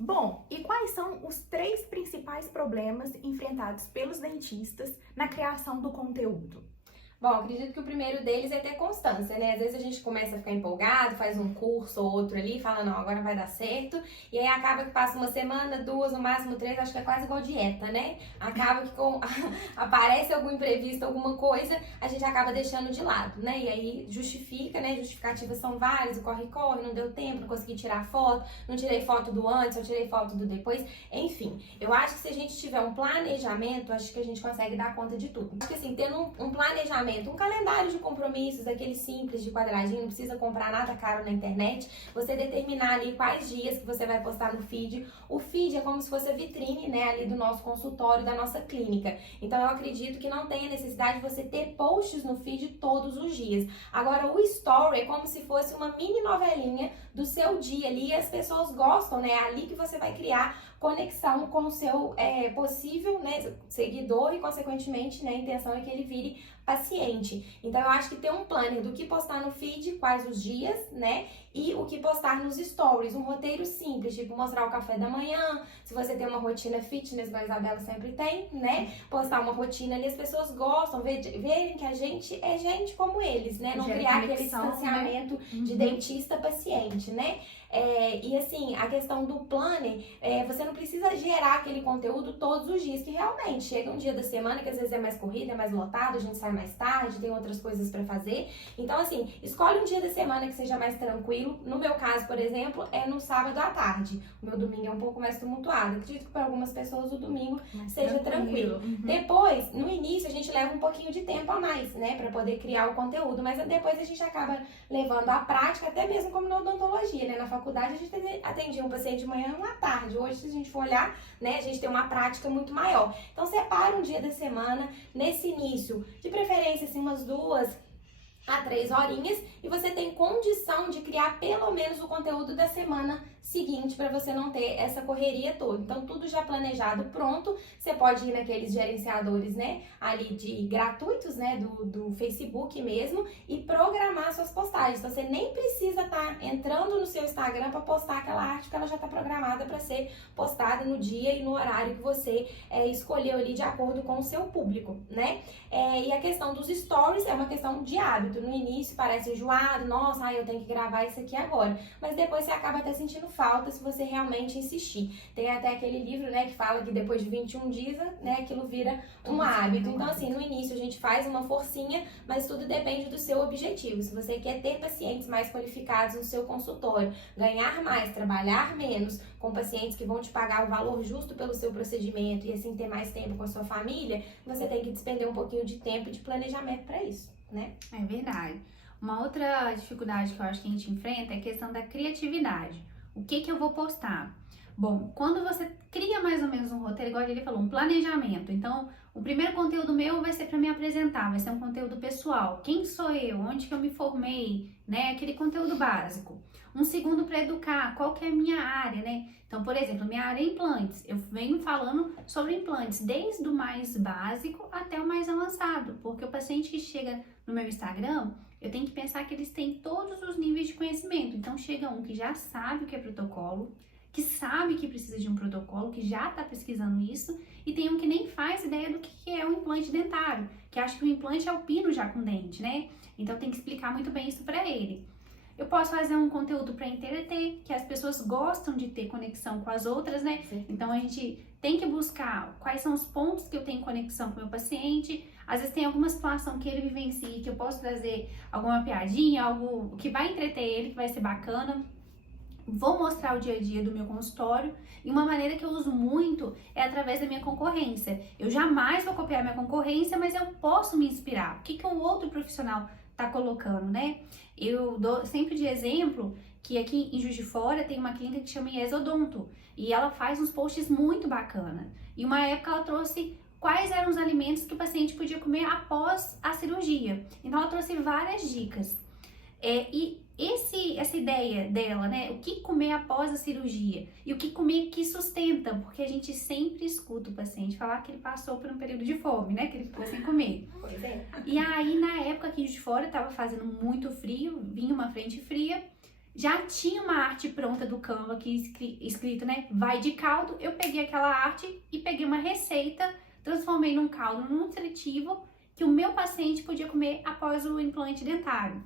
Bom, e quais são os três principais problemas enfrentados pelos dentistas na criação do conteúdo? Bom, acredito que o primeiro deles é ter constância, né? Às vezes a gente começa a ficar empolgado, faz um curso ou outro ali, fala, não, agora vai dar certo. E aí acaba que passa uma semana, duas, no máximo três, acho que é quase igual dieta, né? Acaba que aparece algum imprevisto, alguma coisa, a gente acaba deixando de lado, né? E aí justifica, né? Justificativas são várias, o corre-corre, não deu tempo, não consegui tirar foto, não tirei foto do antes, só tirei foto do depois. Enfim, eu acho que se a gente tiver um planejamento, acho que a gente consegue dar conta de tudo. Acho que assim, tendo um planejamento, um calendário de compromissos, aquele simples de quadradinho, não precisa comprar nada caro na internet, você determinar ali quais dias que você vai postar no feed. O feed é como se fosse a vitrine, né, ali do nosso consultório, da nossa clínica. Então eu acredito que não tem necessidade de você ter posts no feed todos os dias. Agora o story é como se fosse uma mini novelinha do seu dia ali, e as pessoas gostam, né, é ali que você vai criar conexão com o seu possível, né, seguidor e consequentemente, né, a intenção é que ele vire paciente. Então eu acho que ter um planner do que postar no feed, quais os dias, né? E o que postar nos stories, um roteiro simples, tipo mostrar o café da manhã, se você tem uma rotina fitness, igual a Isabela sempre tem, né? Postar uma rotina ali, as pessoas gostam, verem que a gente é gente como eles, né? Não Gera criar aquele conexão, distanciamento, né? de dentista-paciente, né? E assim, a questão do planner, você não precisa gerar aquele conteúdo todos os dias, que realmente chega um dia da semana que às vezes é mais corrida, é mais lotado, a gente sai mais tarde, tem outras coisas pra fazer. Então assim, escolhe um dia da semana que seja mais tranquilo. No meu caso, por exemplo, é no sábado à tarde. O meu domingo é um pouco mais tumultuado. Acredito que para algumas pessoas o domingo seja tranquilo. Uhum. Depois, no início, a gente leva um pouquinho de tempo a mais, né, pra poder criar o conteúdo, mas depois a gente acaba levando a prática, até mesmo como na odontologia, né? Na faculdade a gente atendia um paciente de manhã e uma tarde. Hoje, se a gente for olhar, né, a gente tem uma prática muito maior. Então, separa um dia da semana, nesse início, de preferência, assim, umas 2 a 3 horinhas, e você tem condição de criar pelo menos o conteúdo da semana seguinte para você não ter essa correria toda. Então tudo já planejado, pronto. Você pode ir naqueles gerenciadores, né, ali de gratuitos, né, do Facebook mesmo, e programar suas postagens. Então você nem precisa estar entrando no seu Instagram para postar aquela arte, porque ela já está programada para ser postada no dia e no horário que você escolheu ali de acordo com o seu público, né? E a questão dos stories é uma questão de hábito. No início parece enjoado, nossa, eu tenho que gravar isso aqui agora. Mas depois você acaba até sentindo falta se você realmente insistir. Tem até aquele livro, né, que fala que depois de 21 dias, né, aquilo vira um hábito. Então, assim, no início a gente faz uma forcinha, mas tudo depende do seu objetivo. Se você quer ter pacientes mais qualificados no seu consultório, ganhar mais, trabalhar menos, com pacientes que vão te pagar o valor justo pelo seu procedimento e assim ter mais tempo com a sua família, você tem que despender um pouquinho de tempo e de planejamento para isso, né? É verdade. Uma outra dificuldade que eu acho que a gente enfrenta é a questão da criatividade. O que eu vou postar? Bom, quando você cria mais ou menos um roteiro, igual ele falou, um planejamento. Então, o primeiro conteúdo meu vai ser para me apresentar, vai ser um conteúdo pessoal. Quem sou eu? Onde que eu me formei? Né? Aquele conteúdo básico. Um segundo para educar, qual que é a minha área, né? Então, por exemplo, minha área é implantes. Eu venho falando sobre implantes, desde o mais básico até o mais avançado, porque o paciente que chega no meu Instagram, eu tenho que pensar que eles têm todos os níveis de conhecimento. Então, chega um que já sabe o que é protocolo, que sabe que precisa de um protocolo, que já está pesquisando isso, e tem um que nem faz ideia do que é um implante dentário, que acha que o implante é o pino já com dente, né? Então, tem que explicar muito bem isso para ele. Eu posso fazer um conteúdo para entreter, que as pessoas gostam de ter conexão com as outras, né? Sim. Então, a gente tem que buscar quais são os pontos que eu tenho conexão com o meu paciente. Às vezes tem alguma situação que ele vivencia, que eu posso trazer alguma piadinha, algo que vai entreter ele, que vai ser bacana. Vou mostrar o dia a dia do meu consultório, e uma maneira que eu uso muito é através da minha concorrência. Eu jamais vou copiar minha concorrência, mas eu posso me inspirar. O que o outro profissional tá colocando, né? Eu dou sempre de exemplo que aqui em Juiz de Fora tem uma clínica que chama IES Odonto, e ela faz uns posts muito bacana. E uma época ela trouxe quais eram os alimentos que o paciente podia comer após a cirurgia. Então ela trouxe várias dicas. Essa ideia dela, né? O que comer após a cirurgia e o que comer que sustenta, porque a gente sempre escuta o paciente falar que ele passou por um período de fome, né? Que ele ficou sem comer. Pois é. E aí, na época aqui de fora, tava fazendo muito frio, vinha uma frente fria, já tinha uma arte pronta do Canva aqui escrito, né? Vai de caldo. Eu peguei aquela arte e peguei uma receita, transformei num caldo nutritivo que o meu paciente podia comer após o implante dentário.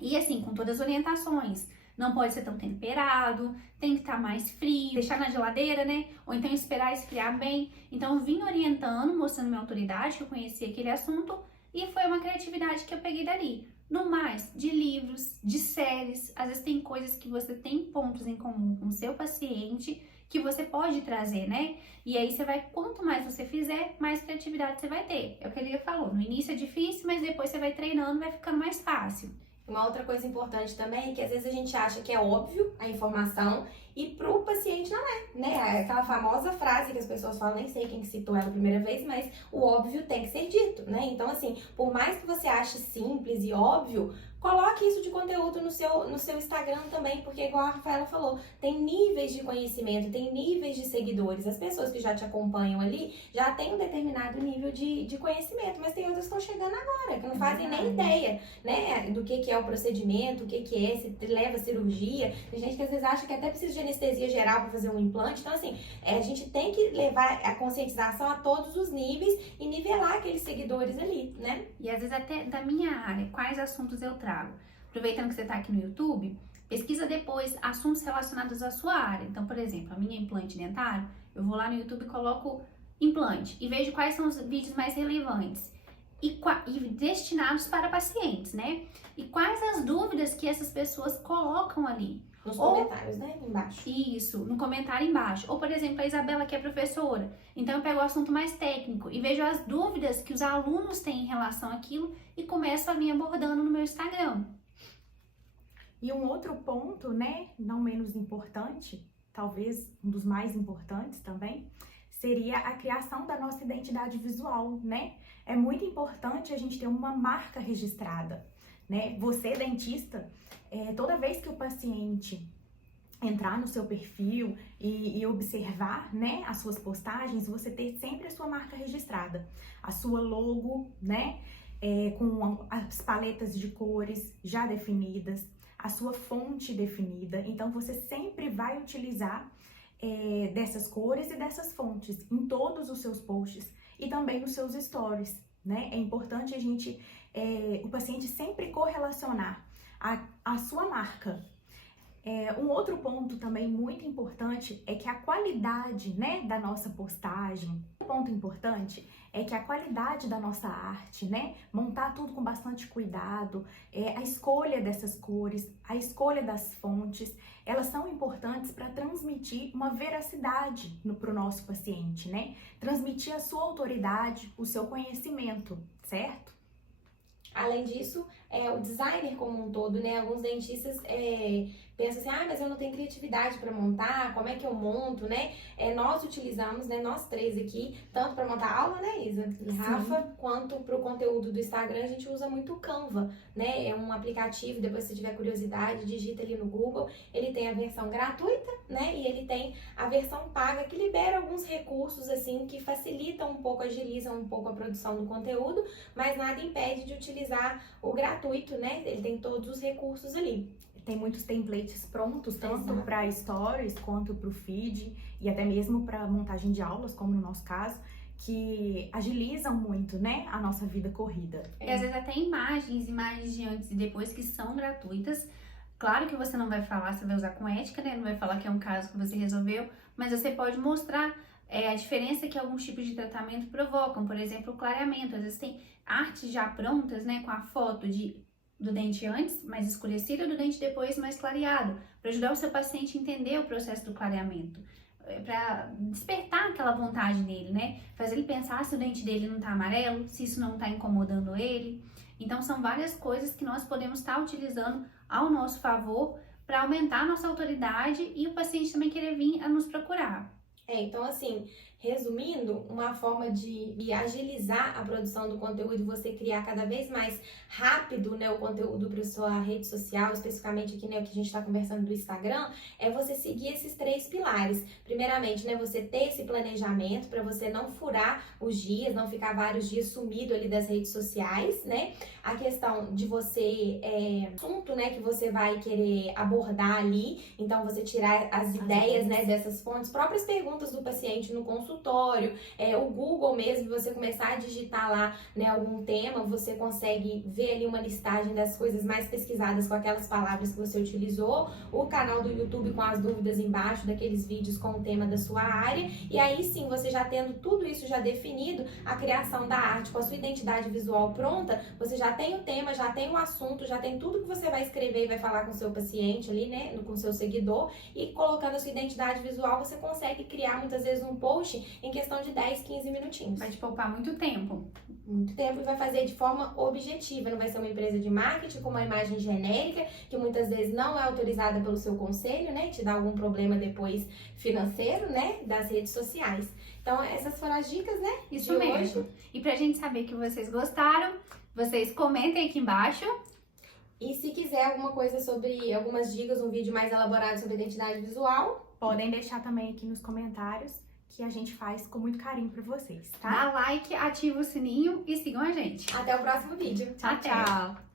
E assim, com todas as orientações. Não pode ser tão temperado, tem que estar mais frio, deixar na geladeira, né? Ou então esperar esfriar bem. Então, eu vim orientando, mostrando minha autoridade, que eu conhecia aquele assunto, e foi uma criatividade que eu peguei dali. No mais, de livros, de séries, às vezes tem coisas que você tem pontos em comum com o seu paciente que você pode trazer, né? E aí você vai, quanto mais você fizer, mais criatividade você vai ter. É o que ele falou, no início é difícil, mas depois você vai treinando, vai ficando mais fácil. Uma outra coisa importante também é que às vezes a gente acha que é óbvio a informação e pro paciente não é, né? Aquela famosa frase que as pessoas falam, nem sei quem que citou ela a primeira vez, mas o óbvio tem que ser dito, né? Então, assim, por mais que você ache simples e óbvio, coloque isso de conteúdo no seu Instagram também, porque igual a Rafaela falou, tem níveis de conhecimento, tem níveis de seguidores. As pessoas que já te acompanham ali já têm um determinado nível de conhecimento, mas tem outras que estão chegando agora, que não fazem nem ideia, né, do que é o procedimento, o que é, se leva cirurgia. Tem gente que às vezes acha que até precisa de anestesia geral para fazer um implante. Então, assim, a gente tem que levar a conscientização a todos os níveis e nivelar aqueles seguidores ali, né? E às vezes até da minha área, quais assuntos eu trago. Aproveitando que você está aqui no YouTube, pesquisa depois assuntos relacionados à sua área. Então, por exemplo, a minha implante dentário, eu vou lá no YouTube e coloco implante e vejo quais são os vídeos mais relevantes e destinados para pacientes, né? E quais as dúvidas que essas pessoas colocam ali. Nos comentários, né? Embaixo. Isso, no comentário embaixo. Ou, por exemplo, a Isabela, que é professora. Então, eu pego o assunto mais técnico e vejo as dúvidas que os alunos têm em relação àquilo e começo a vir abordando no meu Instagram. E um outro ponto, né, não menos importante, talvez um dos mais importantes também, seria a criação da nossa identidade visual, né? É muito importante a gente ter uma marca registrada, né? Você, dentista, toda vez que o paciente entrar no seu perfil e observar, né, as suas postagens, você ter sempre a sua marca registrada, a sua logo, né, com as paletas de cores já definidas, a sua fonte definida. Então, você sempre vai utilizar dessas cores e dessas fontes em todos os seus posts e também nos seus stories, né? É importante a gente, o paciente sempre correlacionar a sua marca. Um outro ponto também muito importante é que a qualidade, né, da nossa postagem, um ponto importante é que a qualidade da nossa arte, né, montar tudo com bastante cuidado, a escolha dessas cores, a escolha das fontes, elas são importantes para transmitir uma veracidade para o nosso paciente, né, transmitir a sua autoridade, o seu conhecimento, certo? Além disso, o designer como um todo, né? Alguns dentistas pensam assim, mas eu não tenho criatividade para montar, como é que eu monto, né? Nós utilizamos, né, nós três aqui, tanto para montar aula, né, Isa e Rafa, quanto para o conteúdo do Instagram, a gente usa muito o Canva, né? É um aplicativo, depois se tiver curiosidade, digita ali no Google, ele tem a versão gratuita, né? E ele tem a versão paga, que libera alguns recursos, assim, que facilitam um pouco, agilizam um pouco a produção do conteúdo, mas nada impede de utilizar o gratuito, né? Ele tem todos os recursos ali. Tem muitos templates prontos, tanto para stories quanto para o feed e até mesmo para montagem de aulas, como no nosso caso, que agilizam muito, né, a nossa vida corrida. E às vezes até imagens de antes e depois que são gratuitas. Claro que você não vai falar, você vai usar com ética, né? Não vai falar que é um caso que você resolveu, mas você pode mostrar a diferença que alguns tipos de tratamento provocam. Por exemplo, o clareamento. Às vezes tem artes já prontas, né, com a foto do dente antes, mais escurecido, do dente depois mais clareado, para ajudar o seu paciente a entender o processo do clareamento, para despertar aquela vontade nele, né? Fazer ele pensar se o dente dele não tá amarelo, se isso não tá incomodando ele. Então, são várias coisas que nós podemos estar utilizando ao nosso favor para aumentar a nossa autoridade e o paciente também querer vir a nos procurar. Então, assim, Resumindo, uma forma de agilizar a produção do conteúdo e você criar cada vez mais rápido, né, o conteúdo para sua rede social, especificamente aqui, né, o que a gente está conversando do Instagram, é você seguir esses 3 pilares. Primeiramente, né, você ter esse planejamento para você não furar os dias, não ficar vários dias sumido ali das redes sociais, né? A questão de você, assunto, né, que você vai querer abordar ali, então você tirar as ideias, né, dessas fontes, próprias perguntas do paciente no consultório, o Google mesmo, você começar a digitar lá, né, algum tema, você consegue ver ali uma listagem das coisas mais pesquisadas com aquelas palavras que você utilizou, o canal do YouTube com as dúvidas embaixo daqueles vídeos com o tema da sua área, e aí sim, você já tendo tudo isso já definido, a criação da arte com a sua identidade visual pronta, você já tem o tema, já tem o assunto, já tem tudo que você vai escrever e vai falar com o seu paciente ali, né, com o seu seguidor, e colocando a sua identidade visual, você consegue criar muitas vezes um post em questão de 10, 15 minutinhos. Vai te poupar muito tempo. Muito tempo e vai fazer de forma objetiva, não vai ser uma empresa de marketing com uma imagem genérica, que muitas vezes não é autorizada pelo seu conselho, né, te dá algum problema depois financeiro, né, das redes sociais. Então, essas foram as dicas, né, Isso de mesmo. hoje. E pra gente saber que vocês gostaram, vocês comentem aqui embaixo. E se quiser alguma coisa sobre, algumas dicas, um vídeo mais elaborado sobre identidade visual, Podem deixar também aqui nos comentários, que a gente faz com muito carinho pra vocês, tá? Dá like, ativa o sininho e sigam a gente. até o próximo vídeo. Tchau, Até. tchau!